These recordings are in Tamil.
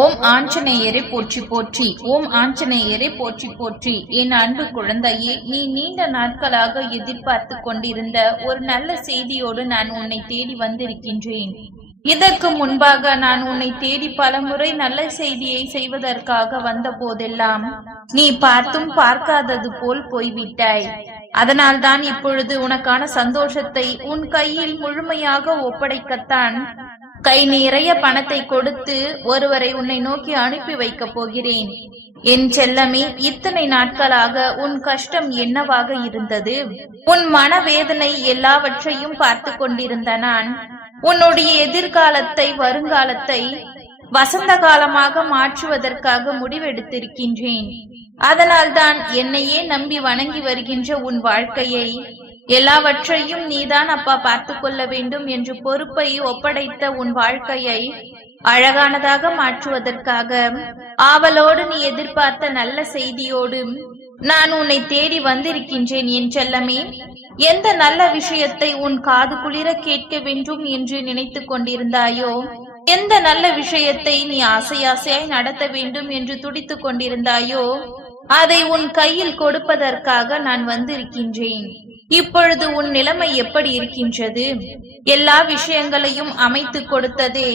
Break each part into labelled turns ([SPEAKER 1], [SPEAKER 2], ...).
[SPEAKER 1] ஓம் ஆஞ்சநேயரை போற்றி போற்றி. ஓம் ஆஞ்சநேயரை போற்றி போற்றி. என் அன்பு குழந்தையே நீ நீண்ட நாட்களாக எதிர்பார்த்து கொண்டிருந்த ஒரு நல்ல செய்தியோடு நான் உன்னை தேடி வந்திருக்கின்றேன். இதற்கு முன்பாக நான் உன்னை தேடி பலமுறை நல்ல செய்தியை செய்வதற்காக வந்த போதெல்லாம் நீ பார்த்தும் பார்க்காதது போல் போய்விட்டாய். அதனால்தான் இப்பொழுது உனக்கான சந்தோஷத்தை உன் கையில் முழுமையாக ஒப்படைக்கத்தான் கை நிறைய பணத்தை கொடுத்து ஒருவரை உன்னை நோக்கி அனுப்பி வைக்கப் போகிறேன். என் செல்லமே இத்தனை நாட்களாக உன் கஷ்டம் என்னவாக இருந்தது? உன் மனவேதனை எல்லாவற்றையும் பார்த்து கொண்டிருந்த நான் உன்னுடைய எதிர்காலத்தை வருங்காலத்தை வசந்த காலமாக மாற்றுவதற்காக முடிவெடுத்திருக்கின்றேன். அதனால்தான் என்னையே நம்பி வணங்கி வருகின்ற உன் வாழ்க்கையை எல்லாவற்றையும் நீதான் அப்பா பார்த்து கொள்ள வேண்டும் என்று பொறுப்பை ஒப்படைத்த உன் வாழ்க்கையை அழகானதாக மாற்றுவதற்காக ஆவலோடு நீ எதிர்பார்த்த நல்ல செய்தியோடு நான் உன்னை தேடி வந்திருக்கின்றேன் என் செல்லமே. எந்த நல்ல விஷயத்தை உன் காது குளிர கேட்க வேண்டும் என்று நினைத்து கொண்டிருந்தாயோ? எந்த நல்ல விஷயத்தை நீ ஆசையாசையாய் நடத்த வேண்டும் என்று துடித்துக் கொண்டிருந்தாயோ? அதை உன் கையில் கொடுப்பதற்காக நான் வந்திருக்கின்றேன். இப்பொழுது உன் நிலைமை எப்படி இருக்கின்றது? எல்லா விஷயங்களையும் அமைத்து கொடுத்ததே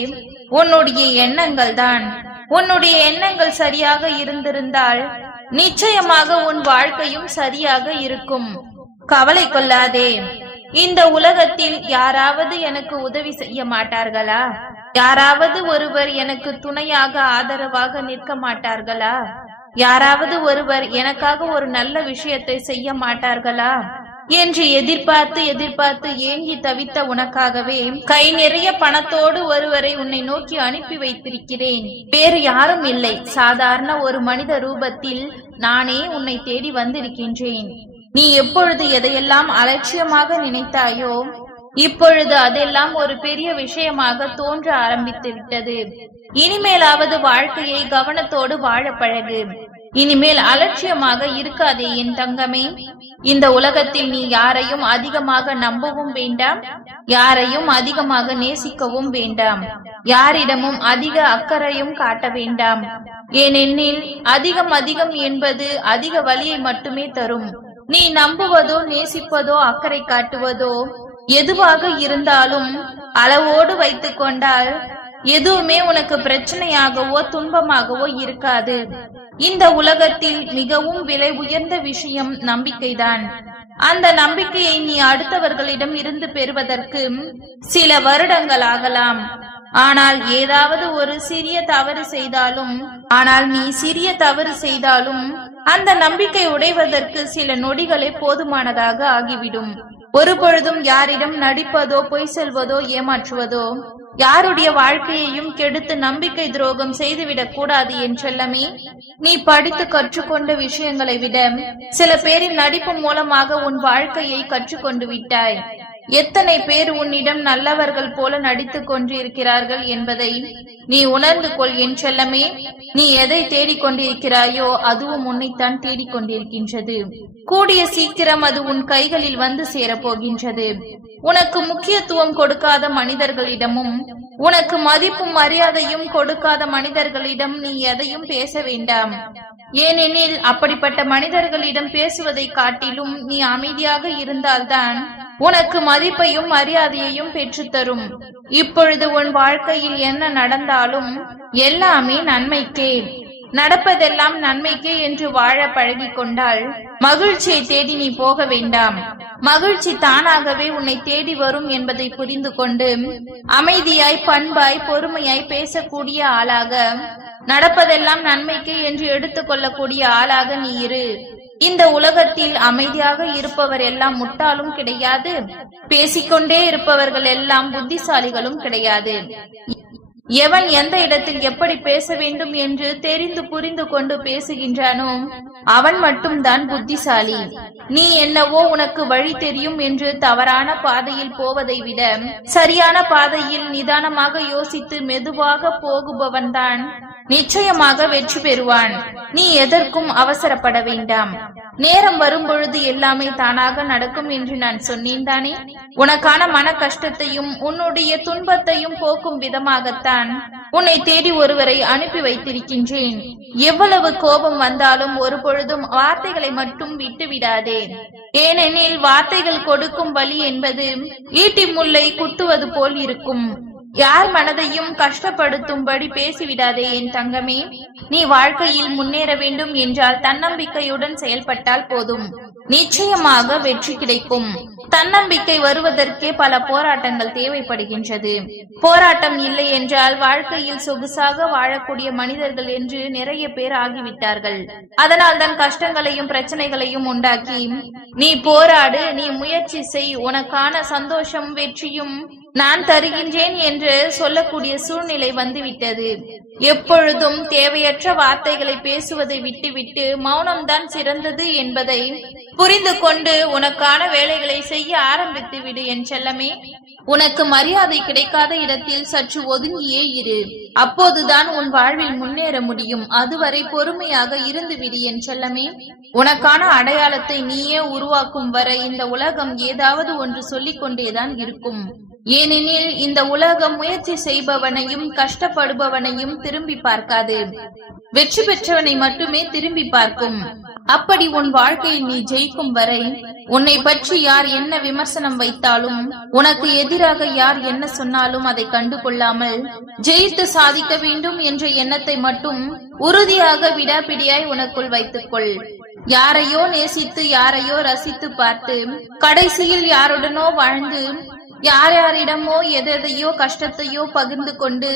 [SPEAKER 1] உன்னுடைய எண்ணங்கள் தான் உன்னுடைய எண்ணங்கள் சரியாக இருந்திருந்தால் நிச்சயமாக உன் வாழ்க்கையும் சரியாக இருக்கும். கவலை கொள்ளாதே. இந்த உலகத்தில் யாராவது எனக்கு உதவி செய்ய மாட்டார்களா? யாராவது ஒருவர் எனக்கு துணையாக ஆதரவாக நிற்க மாட்டார்களா? யாராவது ஒருவர் எனக்காக ஒரு நல்ல விஷயத்தை செய்ய மாட்டார்களா? என்று எதிர்பார்த்து எதிர்பார்த்து ஏங்கி தவித்த உனக்காகவே கை நிறைய பணத்தோடு ஒருவரை உன்னை நோக்கி அனுப்பி வைத்திருக்கிறேன். வேறு யாரும் இல்லை. சாதாரண ஒரு மனித ரூபத்தில் நானே உன்னை தேடி வந்திருக்கின்றேன். நீ எப்பொழுது எதையெல்லாம் அலட்சியமாக நினைத்தாயோ இப்பொழுது அதெல்லாம் ஒரு பெரிய விஷயமாக தோன்ற ஆரம்பித்து விட்டது இனிமேலாவது வாழ்க்கையை கவனத்தோடு வாழ பழகு. இனிமேல் அலட்சியமாக இருக்காதே என் தங்கமே. இந்த உலகத்தில் நீ யாரையும் அதிகமாக நம்பவும் வேண்டாம் யாரையும் அதிகமாக நேசிக்கவும் வேண்டாம். யாரிடமும் அதிக அக்கறையும் காட்ட வேண்டாம். ஏனெனில் அதிகம் அதிகம் என்பது அதிக வலியை மட்டுமே தரும். நீ நம்புவதோ நேசிப்பதோ அக்கறை காட்டுவதோ எதுவாக இருந்தாலும் அளவோடு வைத்துக் கொண்டால் எதுவுமே உனக்கு பிரச்சனையாகவோ துன்பமாகவோ இருக்காது. இந்த உலகத்தில் மிகவும் விலை உயர்ந்த விஷயம் நம்பிக்கைதான். அந்த நம்பிக்கையை நீ அடுத்தவர்களிடம் இருந்து பெறுவதற்கு சில வருடங்கள் ஆகலாம். ஆனால் ஏதாவது ஒரு சிறிய தவறு செய்தாலும் ஆனால் நீ சிறிய தவறு செய்தாலும் அந்த நம்பிக்கை உடைவதற்கு சில நொடிகளே போதுமானதாக ஆகிவிடும். ஒரு பொழுதும் யாரிடம் நடிப்பதோ பொய் செல்வதோ ஏமாற்றுவதோ யாருடைய வாழ்க்கையையும் கெடுத்து நம்பிக்கை துரோகம் செய்துவிடக் கூடாது என் செல்லமே. நீ படித்து கற்றுக்கொண்ட விஷயங்களை விட சில பேரின் நடிப்பு மூலமாக உன் வாழ்க்கையை கற்றுக்கொண்டு விட்டாய். எத்தனை பேர் உன்னிடம் நல்லவர்கள் போல நடித்துக் கொண்டிருக்கிறார்கள் என்பதை நீ உணர்ந்து கொள் என் செல்லமே. நீ எதை தேடிக் கொண்டிருக்கிறாயோ அதுவும் உன்னைத்தான் தேடிக் கொண்டிருக்கின்றது. கூடிய சீக்கிரம் அது உன் கைகளில் வந்து சேரப்போகின்றது உனக்கு முக்கியத்துவம் கொடுக்காத மனிதர்களிடமும் உனக்கு மதிப்பும் மரியாதையும் கொடுக்காத மனிதர்களிடம் நீ எதையும் பேச வேண்டாம். ஏனெனில் அப்படிப்பட்ட மனிதர்களிடம் பேசுவதை காட்டிலும் நீ அமைதியாக இருந்தால்தான் உனக்கு மதிப்பையும் மரியாதையையும் பெற்றுத்தரும். இப்பொழுது உன் வாழ்க்கையில் என்ன நடந்தாலும் எல்லாமே நன்மைக்கே. நடப்பதெல்லாம் நன்மைக்கே என்று வாழ பழகி கொண்டால் மகிழ்ச்சியை தேடி நீ போக வேண்டாம். மகிழ்ச்சி தானாகவே உன்னை தேடி வரும் என்பதை புரிந்து கொண்டு அமைதியாய் பண்பாய் பொறுமையாய் பேசக்கூடிய ஆளாக நடப்பதெல்லாம் நன்மைக்கே என்று எடுத்துக்கொள்ளக்கூடிய ஆளாக நீ இரு. இந்த உலகத்தில் அமைதியாக இருப்பவர் எல்லாம் முட்டாளும் கிடையாது. பேசிக்கொண்டே இருப்பவர்கள் எல்லாம் புத்திசாலிகளும் கிடையாது. எவன் எந்த இடத்தில் எப்படி பேச வேண்டும் என்று தெரிந்து புரிந்து கொண்டு பேசுகின்றானோ அவன் மட்டும்தான் புத்திசாலி. நீ என்னவோ உனக்கு வழி தெரியும் என்று தவறான பாதையில் போவதை விட சரியான பாதையில் நிதானமாக யோசித்து மெதுவாக போகுபவன்தான். நிச்சயமாக வெற்றி பெறுவான். நீ எதற்கும் அவசரப்பட வேண்டாம். நேரம் வரும் பொழுது எல்லாமே தானாக நடக்கும் என்று நான் சொன்னேன் தானே? உனக்கான மன கஷ்டத்தையும் உன்னுடைய துன்பத்தையும் போக்கும் விதமாகத்தான் உன்னை தேடி ஒருவரை அனுப்பி வைத்திருக்கின்றேன். எவ்வளவு கோபம் வந்தாலும் ஒரு பொழுதும் வார்த்தைகளை மட்டும் விட்டு விடாதே. ஏனெனில் வார்த்தைகள் கொடுக்கும் வழி என்பது ஈட்டி முல்லை குத்துவது போல் இருக்கும். யார் மனதையும் கஷ்டப்படுத்தும்படி பேசிவிடாதே என் தங்கமே. நீ வாழ்க்கையில் முன்னேற வேண்டும் என்றால் தன்னம்பிக்கையுடன் செயல்பட்டால் போதும். நிச்சயமாக வெற்றி கிடைக்கும். தன்னம்பிக்கை வருவதற்கே பல போராட்டங்கள் தேவைப்படுகின்றது. போராட்டம் இல்லை என்றால் வாழ்க்கையில் சொகுசாக வாழக்கூடிய மனிதர்கள் என்று நிறைய பேர் ஆகிவிட்டார்கள். அதனால் தான் கஷ்டங்களையும் பிரச்சனைகளையும் உண்டாக்கி நீ போராடு நீ முயற்சி செய் உனக்கான சந்தோஷம் வெற்றியும் நான் தருகின்றேன் என்று சொல்லக்கூடிய சூழ்நிலை வந்துவிட்டது. எப்பொழுதும் தேவையற்ற வார்த்தைகளை பேசுவதை விட்டுவிட்டு மௌனம்தான் சிறந்தது என்பதை புரிந்து கொண்டு உனக்கான வேலைகளை செய்ய ஆரம்பித்து விடு என் செல்லமே. உனக்கு மரியாதை கிடைக்காத இடத்தில் சற்று ஒதுங்கியே இரு. அப்போதுதான் உன் வாழ்வில் முன்னேற முடியும். அதுவரை பொறுமையாக இருந்து விடு என் செல்லமே. உனக்கான அடையாளத்தை நீயே உருவாக்கும் வரை இந்த உலகம் ஏதாவது ஒன்று சொல்லிக் கொண்டேதான் இருக்கும். ஏனெனில் இந்த உலகம் முயற்சி செய்பவனையும் கஷ்டப்படுபவனையும் திரும்பி பார்க்காது. வெற்றி பெற்றவனை மட்டுமே திரும்பி பார்க்கும். அப்படி உன் வாழ்க்கையில் நீ ஜெயிக்கும் வரை உன்னை பற்றி யார் என்ன விமர்சனம் வைத்தாலும் உனக்கு எதிராக யார் என்ன சொன்னாலும் அதை கண்டு கொள்ளாமல் ஜெயித்து சாதிக்க வேண்டும் என்ற எண்ணத்தை மட்டும் உறுதியாக விடாபிடியாய் உனக்குள் வைத்துக்கொள். யாரையோ நேசித்து யாரையோ ரசித்து பார்த்து கடைசியில் யாருடனோ வாழ்ந்து யார் யாரிடமோ எதையோ கஷ்டத்தையோ பகிர்ந்து கொண்டு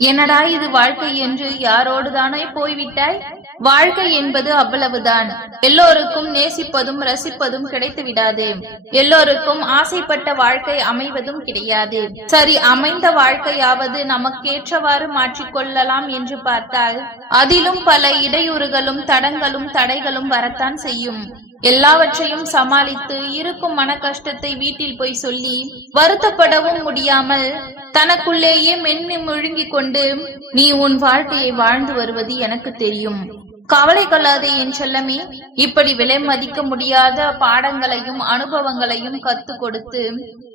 [SPEAKER 1] என்னடா இது வாழ்க்கை என்று யாரோடுதானே போய்விட்டாய்? வாழ்க்கை என்பது அவ்வளவுதான். எல்லோருக்கும் நேசிப்பதும் ரசிப்பதும் கிடைத்து விடாது எல்லோருக்கும் ஆசைப்பட்ட வாழ்க்கை அமைவதும் கிடையாது. சரி அமைந்த வாழ்க்கையாவது நமக்கேற்றவாறு மாற்றிக்கொள்ளலாம் என்று பார்த்தால் அதிலும் பல இடையூறுகளும் தடங்களும் தடைகளும் வரத்தான் செய்யும். எல்லாவற்றையும் சமாளித்து இருக்கும் மன கஷ்டத்தை வீட்டில் போய் சொல்லி வருத்தப்படவும் முடியாமல் தனக்குள்ளேயே மென்மை முழுங்கிக் கொண்டு நீ உன் வாழ்க்கையை வாழ்ந்து வருவது எனக்கு தெரியும். கவலை கொள்ளாதே என் செல்லமே. இப்படி விலை மதிக்க முடியாத பாடங்களையும் அனுபவங்களையும் கத்து கொடுத்து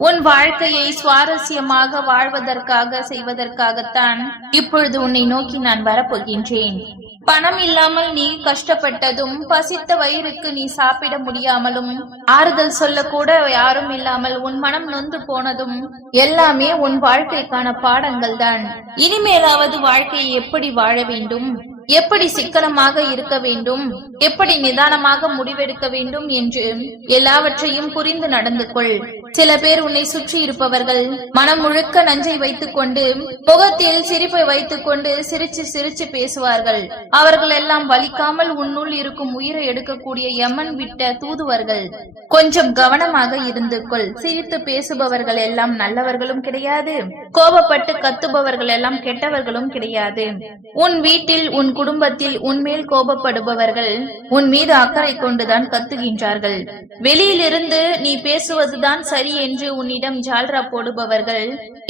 [SPEAKER 1] உன் வாழ்க்கையை சுவாரஸ்யமாக வாழ்வதற்காக செய்வதற்காகத்தான் இப்பொழுது உன்னை நோக்கி நான் வரப்போகின்றேன். பணம் இல்லாமல் நீ கஷ்டப்பட்டதும் பசித்த வயிறுக்கு நீ சாப்பிட முடியாமலும் ஆறுதல் சொல்ல கூட யாரும் இல்லாமல் உன் மனம் நொந்து போனதும் எல்லாமே உன் வாழ்க்கைக்கான பாடங்கள் தான் இனிமேலாவது வாழ்க்கையை எப்படி வாழ வேண்டும்? எப்படி சிக்கனமாக இருக்க வேண்டும்? எப்படி நிதானமாக முடிவெடுக்க வேண்டும் என்று எல்லாவற்றையும் புரிந்து நடந்து கொள். சில பேர் உன்னை சுற்றி இருப்பவர்கள் மனம் முழுக்க நஞ்சை வைத்துக் கொண்டு முகத்தில் சிரிப்பை வைத்துக் கொண்டு சிரிச்சு சிரிச்சு பேசுவார்கள். அவர்கள் எல்லாம் வலிக்காமல் உன்னுள் இருக்கும் உயிரை எடுக்கக்கூடிய எமன் விட்ட தூதுவர்கள். கொஞ்சம் கவனமாக இருந்து கொள். சிரித்து பேசுபவர்கள் எல்லாம் நல்லவர்களும் கிடையாது. கோபப்பட்டு கத்துபவர்கள் எல்லாம் கெட்டவர்களும் கிடையாது. உன் வீட்டில் உன் குடும்பத்தில் உன்மேல் கோபப்படுபவர்கள் உன் மீது அக்கறை கொண்டுதான் கத்துகின்றார்கள். வெளியிலிருந்து நீ பேசுவதுதான் சரி என்று உன்னிடம் ஜால்ரா போடுபவர்கள்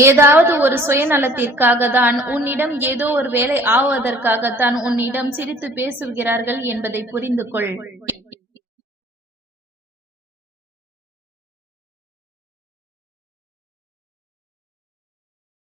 [SPEAKER 1] ஏதாவது ஒரு சுயநலத்திற்காக தான் உன்னிடம் ஏதோ ஒரு வேலை ஆவதற்காகத்தான் உன்னிடம் சிரித்து பேசுகிறார்கள் என்பதை புரிந்து கொள்